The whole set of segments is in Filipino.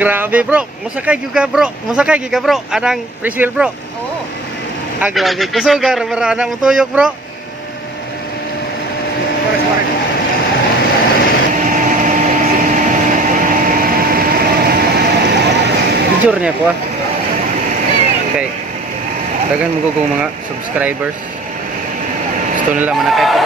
grabe bro. Musakay juga bro. Musakay juga bro. Anang fresh wheel bro. Oo. Grabe. Kusugar marana mo tuyok bro. Pares. Jujur niya ko Okay. Dagan mo kung mga subscribers. Gusto nila manakay ko.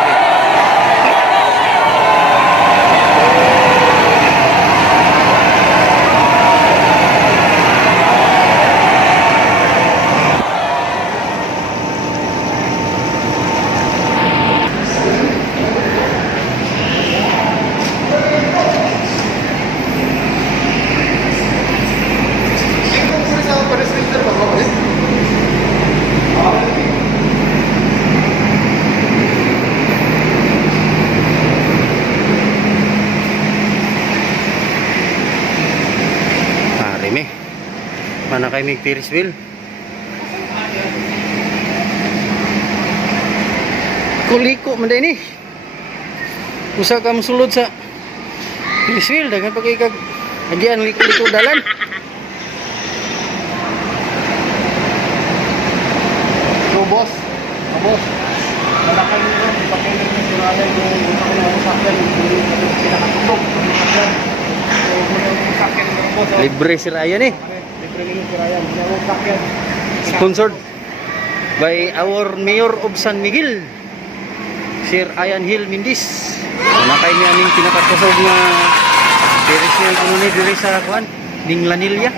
Mana kay mig Ferris wheel? Kuliko man din ni. Usa ka mosulod sa Ferris wheel dagan pag ikag agian liko-liko dalan. So boss. Boss. Malakay nito, ipakita niyo sa akin yung sakyan, yung pinakatulog, yung sakyan. So, yung sakyan ng boss. Libre si Ryan eh. Sponsored by our Mayor of San Miguel, Sir Ian Hill Mindis. Nakay niya ning pinakakusog nga Ferris wheel kuno ni diri sa kuan ning Lanilla.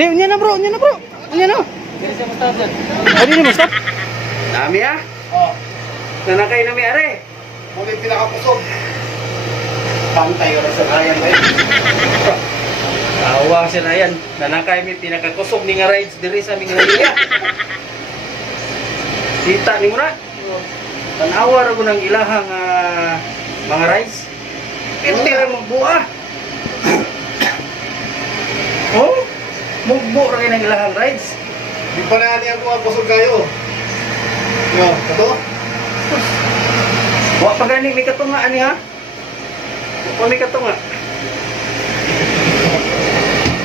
Nya na bro. Nya na. Diri sa Mustafan. Adi ni Mustaf. Dami ah. Oh. Nanakay na mi are. Muli pinakapusog. Pantay oras sa Ryan ba yun? Awa si Ryan. Nanakay mi pinakakusog ni nga rides diri sa aming Lanilla. Kita ni mo na. Tanawa ra ko ng ilahang mga rides. Pinte ra magbuha. Oh, mugbo ra ng ilahang rides. Di pa na niya mga pusog kayo. Yo, kato? Wa pa gani may katunga ani ha. Wa may katunga.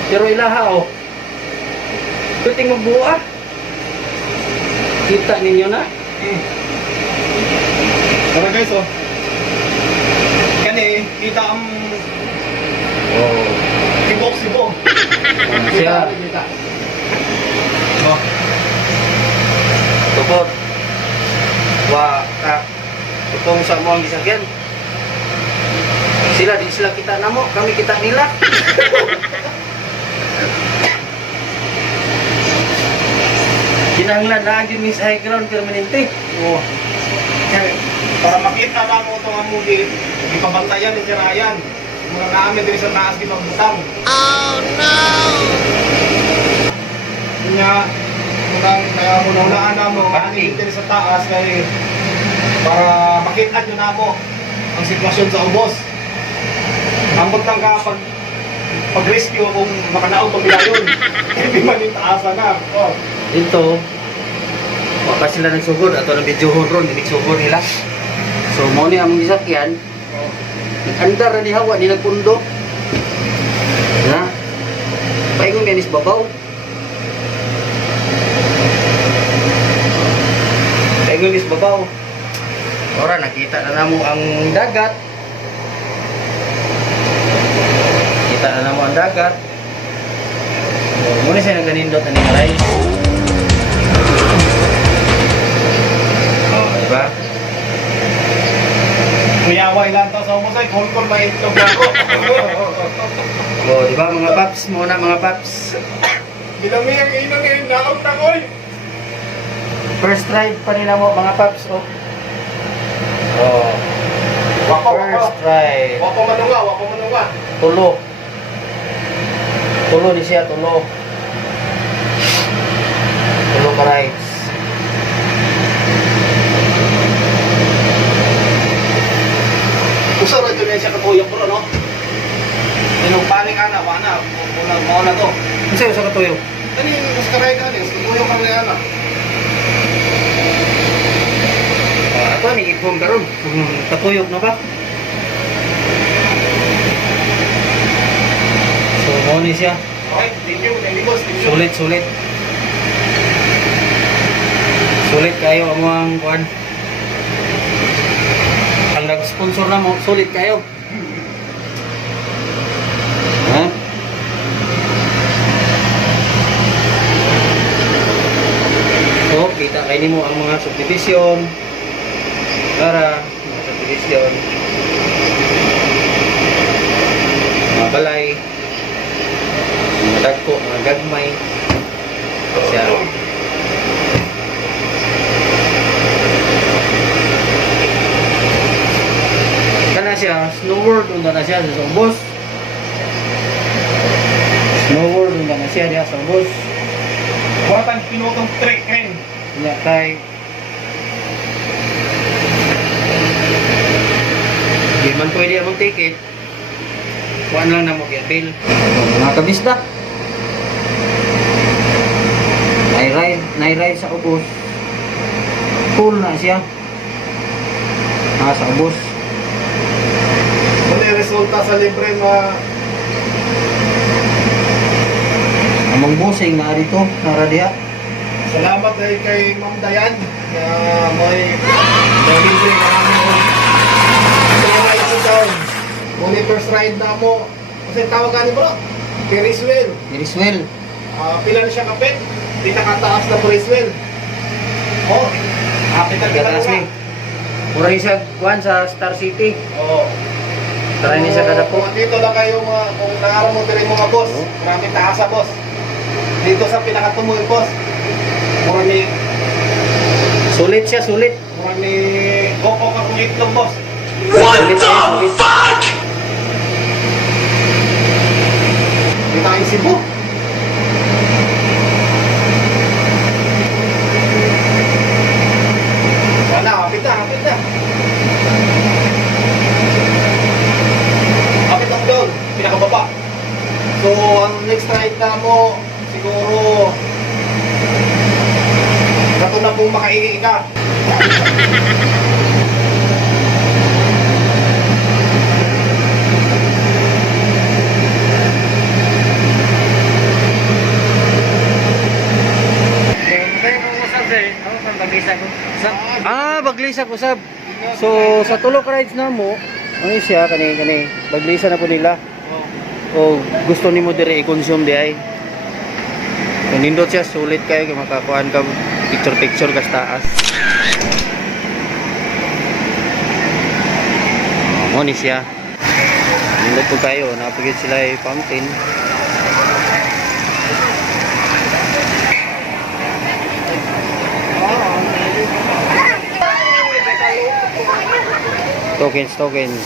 Pero ilaha oh. Kuting magbuha. Kita ninyo na. Tara guys oh. Kani, kita ang Sibo. Siya. Oh. Tupod. Wa ka tutong sa mo ang gisakyan. Sila di sila kita namo, kami kita nila. Kinahanglan na yun miss high ground permanente. Oh. Kaya, para makita na mo itong amugi, ipabantayan ni Sir Ryan. Yung mga namin din sa taas di magbutang. Oh no! Kanya, kaya muna na mo, kanin din sa taas kay para makita nyo na mo ang sitwasyon sa ubos. Ambot lang ka pag-rescue kung makanaog pagbilayon. Hindi man yung taasan na. Oh. Dito, wala sila ng sugod ato ng video ron, hindi sugod nila. So mo ni among gisakyan, nag-andar na ni hawa ni nagpundo. Na. Paingon ganis babaw. Paingon ganis babaw. Ora nakita na namo ang dagat. Kita na namo ang dagat. So, muna siya nagganindot na ningalay. Oh, diba? Kuyaway lang to sa ubos ay kung maitlog ako. Oh, diba mga paps? Muna mga paps. Bilang may ang inong ngayon, naog na ko. First ride pa nila mo mga paps. Oh. Oh. First ride. Wako manunga. Tulo. Tulo di siya, tulo. Tulo ka rides. Usa ra dyan siya katuyok bro, no? Paning ana, wana. Muna to. Ano sa'yo sa katuyo? Kani, mas karay ka ni. Katuyok kami ana. Ako ni ipon karon. Katuyok na ba? So mo ni siya. Okay, thank you. Thank you, boss. Thank you. Sulit, sulit. Sulit kayo ang mga kuan. Ang nag-sponsor na mo, sulit kayo. Ha? So, kita kayo nimo ang mga subdivision. Para, mga subdivision. Mga balay. Mga dagko, mga gagmay. Siya. Kana siya, snow world unta na siya sa ubos. Snow world unta na siya diha sa ubos. Buwatan pinutong trek, eh. Nya kay di man pwede among ticket. Kuan lang na mo get bill. Mga kabisda. Nairide sa ubos. Full na siya. Sa ubos. Ano yung resulta sa libre mga Among busing na dito, nara diha. salamat kay Ma'am Dayan na may libre na namin ko. Kaya ride ko down. Muna first ride na mo. Kasi tawag gani bro? Ferris wheel. Miriswell. Pila na siya kapit? Pinakataas na Ferris wheel. Oh, kita Gataas na. ni. Mura ni siya kuan sa Star City. Oo. Tara ni siya kada po. Kung dito lang kayo mga, kung naaraw mo din mga boss, maraming taasa boss. Dito sa pinakatumoy boss, mura ni, Sulit siya, sulit. mura ni, koko ka kung itlog boss. Sulit siya, sulit. Dito tayong Cebu. Wala, kapit na, kapit na. Kapit na doon, pinakababa. So, ang next ride na mo, siguro, kato na pong makaigi ka. Baglisa ko sab. So sa tulok rides na mo, ano siya kani baglisa na po nila. O gusto nimo dire i-consume di ay. Kung nindot siya sulit kayo kay makakuan ka picture kas taas. Mo ni siya. Nindot po kayo, napagid sila ay fountain. Tokens.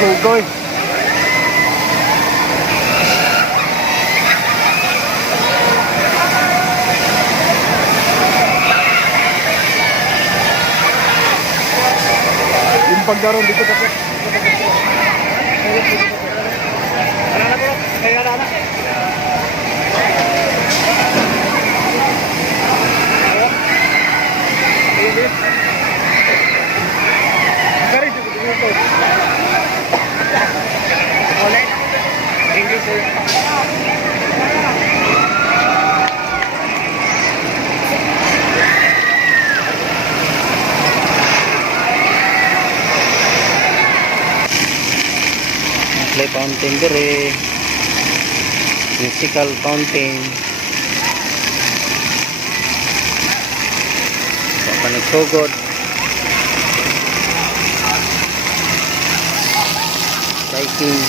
Hugoy. Yung pagdaron dito kasi. Ano na bro? Kaya na. Play fountain dire. Musical fountain. nagsugod. Biking.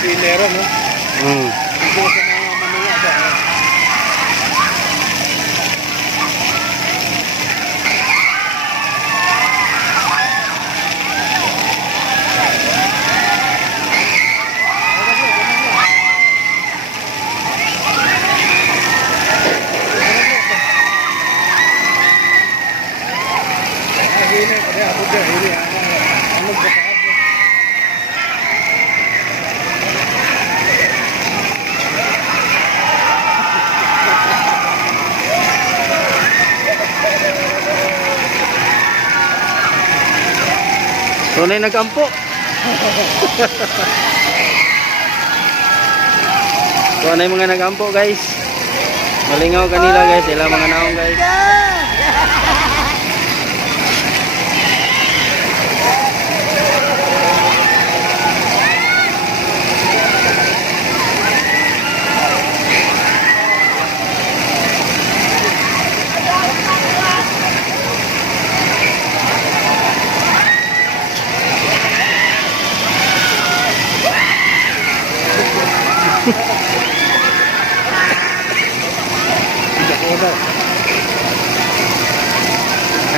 Pilero, no? Ito sa mga manuwa ba? Tunay nag-ampo. Tunay mga nag-ampo guys. Malingaw kanila guys. Sila mga naong guys.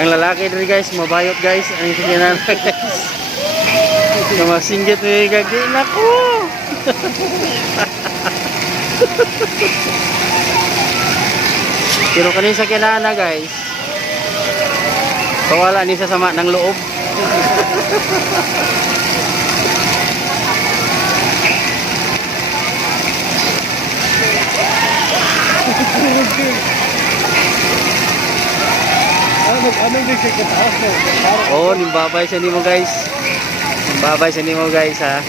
Ang lalaki diri guys, mabayot guys, ang sinana guys. Kamasinggit ni gagi nako. Pero kanin sa kinana guys. Kawala ni sa sama ng loob. Oh, nimbabay sa nimo guys. Nimbabay sa nimo guys ha.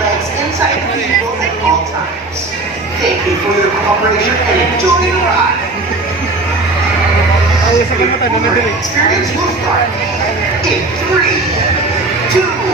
legs inside the vehicle at all times. Thank you for your cooperation and enjoy the ride. Experience will start in 3, 2,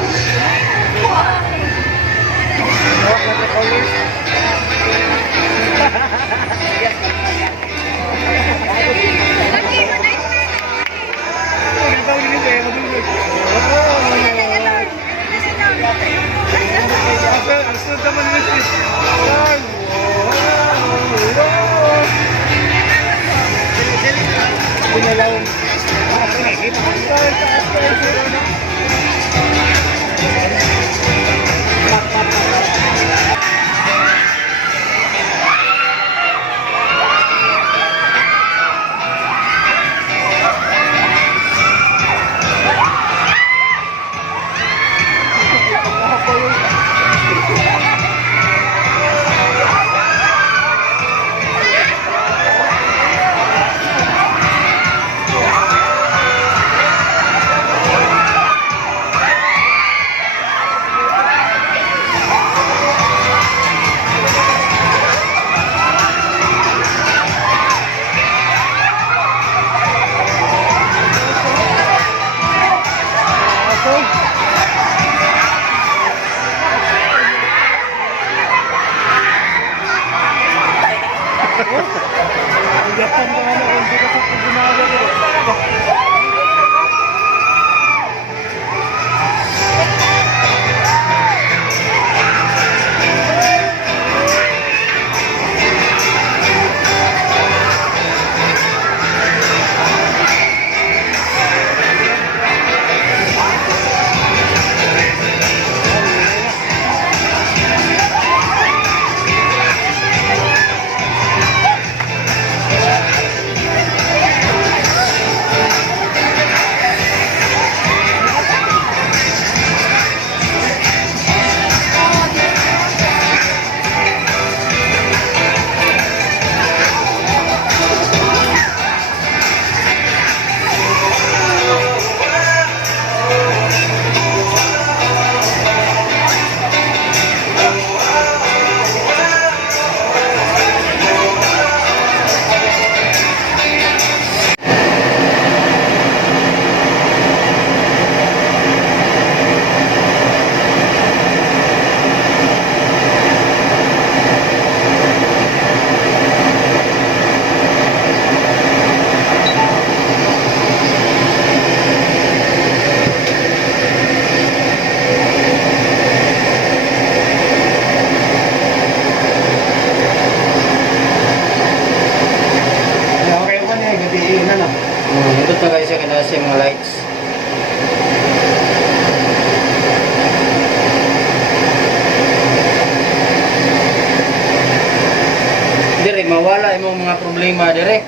dire mawala imong mga problema dire.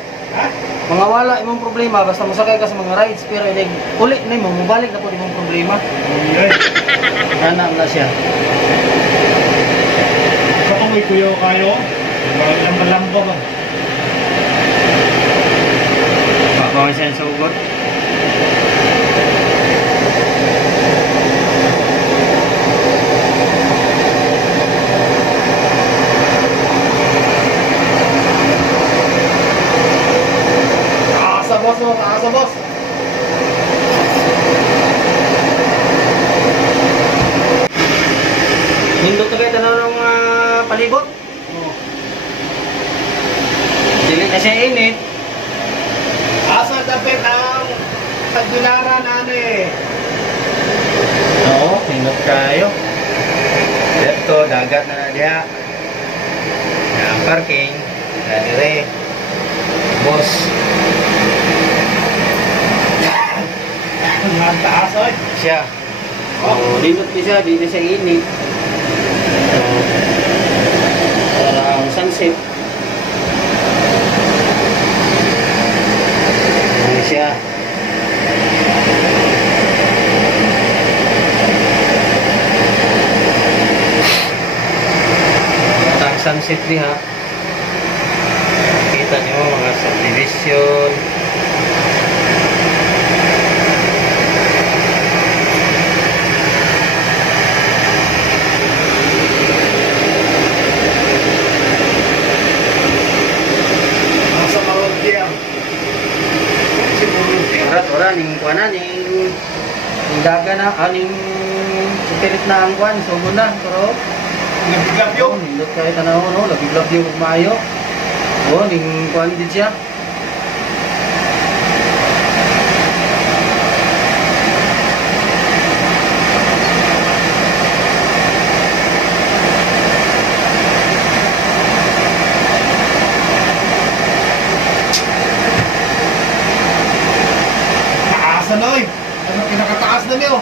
Mga wala imong problema basta mosakay ka sa mga rides pero inig uli nimo mobalik na pud imong problema. Ana na siya. Kapag may kuyo kayo, lambo ba? Papawan siya sa ugot. Taas mo, taas boss. Hindot na kayo tanaw ng palibot. Dili na siya init. Asa dapat ang pagdularan ane. Oo, hindot kayo. Dito, dagat na diya. Ang parking. Dire. Boss. Ang taas oy. Siya. Oh, dito siya, di na siya init. Parang sunset. Ano siya? Parang sunset niya. Kita niyo mga subdivision. kuanan yung daga na aning spirit na ang kuan so na pero Nabiglap yun. nindot kahit ano no labiglab yung maayo ning kuan din siya. Taas na oy. Ano pinakataas na niyo?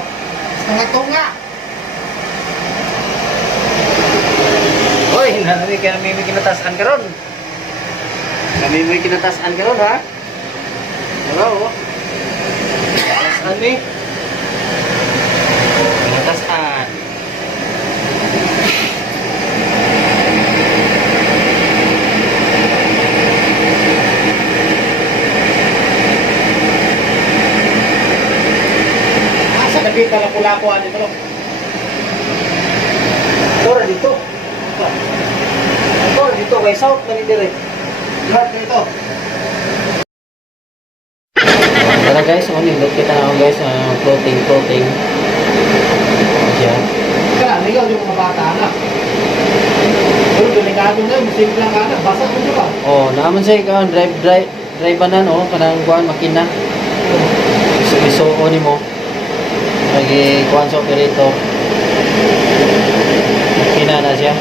Tunga-tunga. Hoy, nami ka nami kinatasan karon. Kami mo kinatasan karon ha. Hello. Kinatasan mi. Kinatasan. Asa nabi pala pula-ko ano to? Dora dito. Dora dito kay south na ni dire. Lahat dito. Tara guys, nindot kita na guys, floating. Diyan. Kaya ligaw yung mga bata na. Pero delikado na yun, simple lang ka na. Basa mo siya ba? Oh, naman say ka drive banan oh kanang kuan makina. Iso ni mo. Lagi kuan sa operator. Makina na siya.